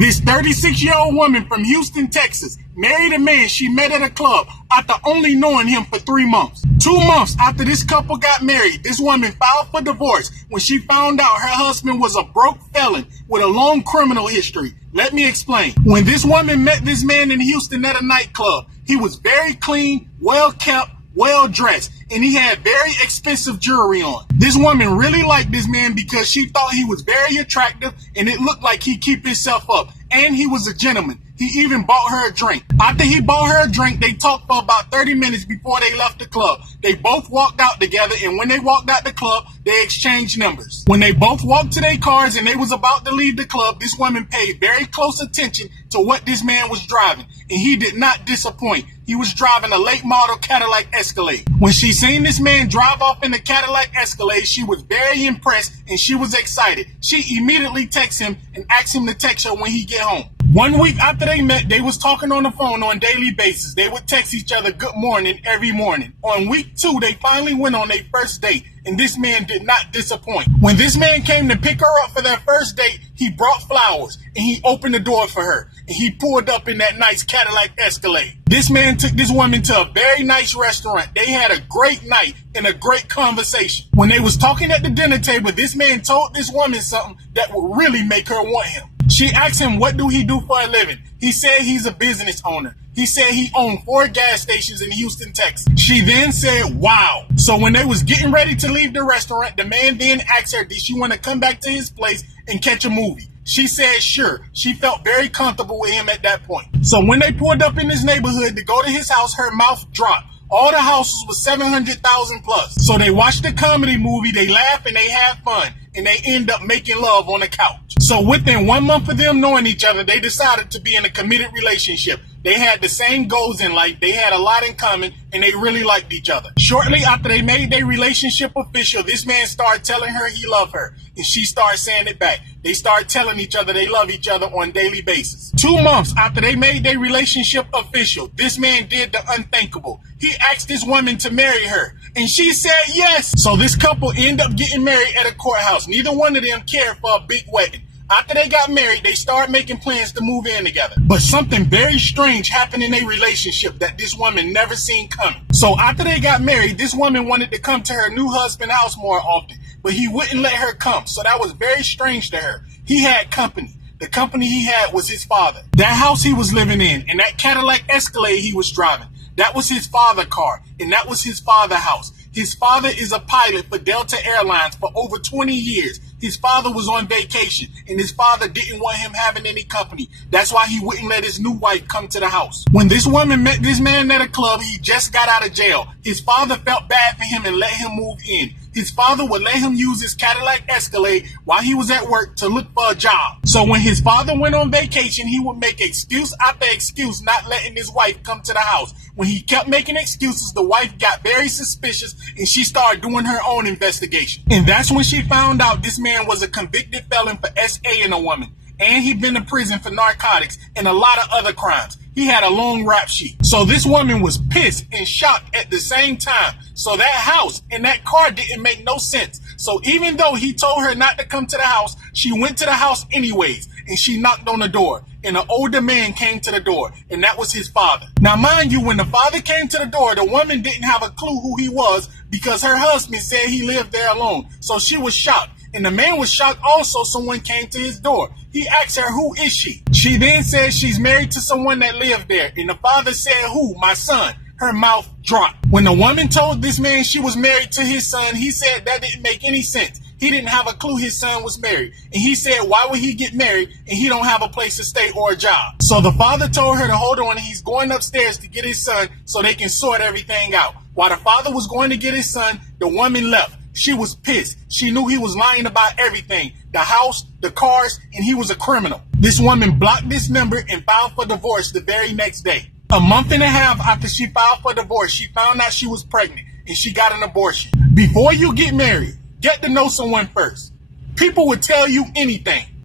This 36-year-old woman from Houston, Texas, married a man she met at a club after only knowing him for 3 months. 2 months after this couple got married, this woman filed for divorce when she found out her husband was a broke felon with a long criminal history. Let me explain. When this woman met this man in Houston at a nightclub, he was very clean, well-kept, well-dressed, and he had very expensive jewelry on. This woman really liked this man because she thought he was very attractive and it looked like he keep himself up, and he was a gentleman. He even bought her a drink. After he bought her a drink, they talked for about 30 minutes before they left the club. They both walked out together, and when they walked out the club, they exchanged numbers. When they both walked to their cars and they was about to leave the club, this woman paid very close attention to what this man was driving, and he did not disappoint. He was driving a late model Cadillac Escalade. When she seen this man drive off in the Cadillac Escalade, she was very impressed and she was excited. She immediately texted him and asked him to text her when he get home. 1 week after they met, they was talking on the phone on a daily basis. They would text each other good morning every morning. On week 2, they finally went on their first date, and this man did not disappoint. When this man came to pick her up for their first date, he brought flowers and he opened the door for her, and he pulled up in that nice Cadillac Escalade. This man took this woman to a very nice restaurant. They had a great night and a great conversation. When they was talking at the dinner table, this man told this woman something that would really make her want him. She asked him, what do he do for a living? He said he's a business owner. He said he owned 4 gas stations in Houston, Texas. She then said, wow. So when they was getting ready to leave the restaurant, the man then asked her, did she want to come back to his place and catch a movie? She said sure. She felt very comfortable with him at that point. So when they pulled up in his neighborhood to go to his house, her mouth dropped. All the houses was 700,000 plus. So they watched the comedy movie, they laughed and they had fun, and they end up making love on the couch. So within 1 month of them knowing each other, they decided to be in a committed relationship. They had the same goals in life, they had a lot in common, and they really liked each other. Shortly after they made their relationship official, this man started telling her he loved her, and she started saying it back. They started telling each other they love each other on a daily basis. 2 months after they made their relationship official, this man did the unthinkable. He asked this woman to marry her, and she said yes. So this couple ended up getting married at a courthouse. Neither one of them cared for a big wedding. After they got married, they started making plans to move in together. But something very strange happened in their relationship that this woman never seen coming. So after they got married, this woman wanted to come to her new husband's house more often, but he wouldn't let her come. So that was very strange to her. He had company. The company he had was his father. That house he was living in and that Cadillac Escalade he was driving, that was his father's car, and that was his father's house. His father is a pilot for Delta Airlines for over 20 years. His father was on vacation, and his father didn't want him having any company. That's why he wouldn't let his new wife come to the house. When this woman met this man at a club, he just got out of jail. His father felt bad for him and let him move in. His father would let him use his Cadillac Escalade while he was at work to look for a job. So when his father went on vacation, he would make excuse after excuse not letting his wife come to the house. When he kept making excuses, the wife got very suspicious and she started doing her own investigation. And that's when she found out this man was a convicted felon for SA-ing a woman. And he'd been to prison for narcotics and a lot of other crimes. He had a long rap sheet. So this woman was pissed and shocked at the same time. So that house and that car didn't make no sense. So even though he told her not to come to the house, she went to the house anyways, and she knocked on the door. And an older man came to the door, and that was his father. Now mind you, when the father came to the door, the woman didn't have a clue who he was because her husband said he lived there alone. So she was shocked. And the man was shocked also. Someone came to his door. He asked her, who is she? She then said she's married to someone that lived there. And the father said, who? My son. Her mouth dropped. When the woman told this man she was married to his son, he said that didn't make any sense. He didn't have a clue his son was married. And he said, why would he get married and he don't have a place to stay or a job? So the father told her to hold on. He's going upstairs to get his son so they can sort everything out. While the father was going to get his son, the woman left. She was pissed. She knew he was lying about everything. The house, the cars, and he was a criminal. This woman blocked this number and filed for divorce the very next day. A month and a half after she filed for divorce, she found out she was pregnant and she got an abortion. Before you get married, get to know someone first. People will tell you anything.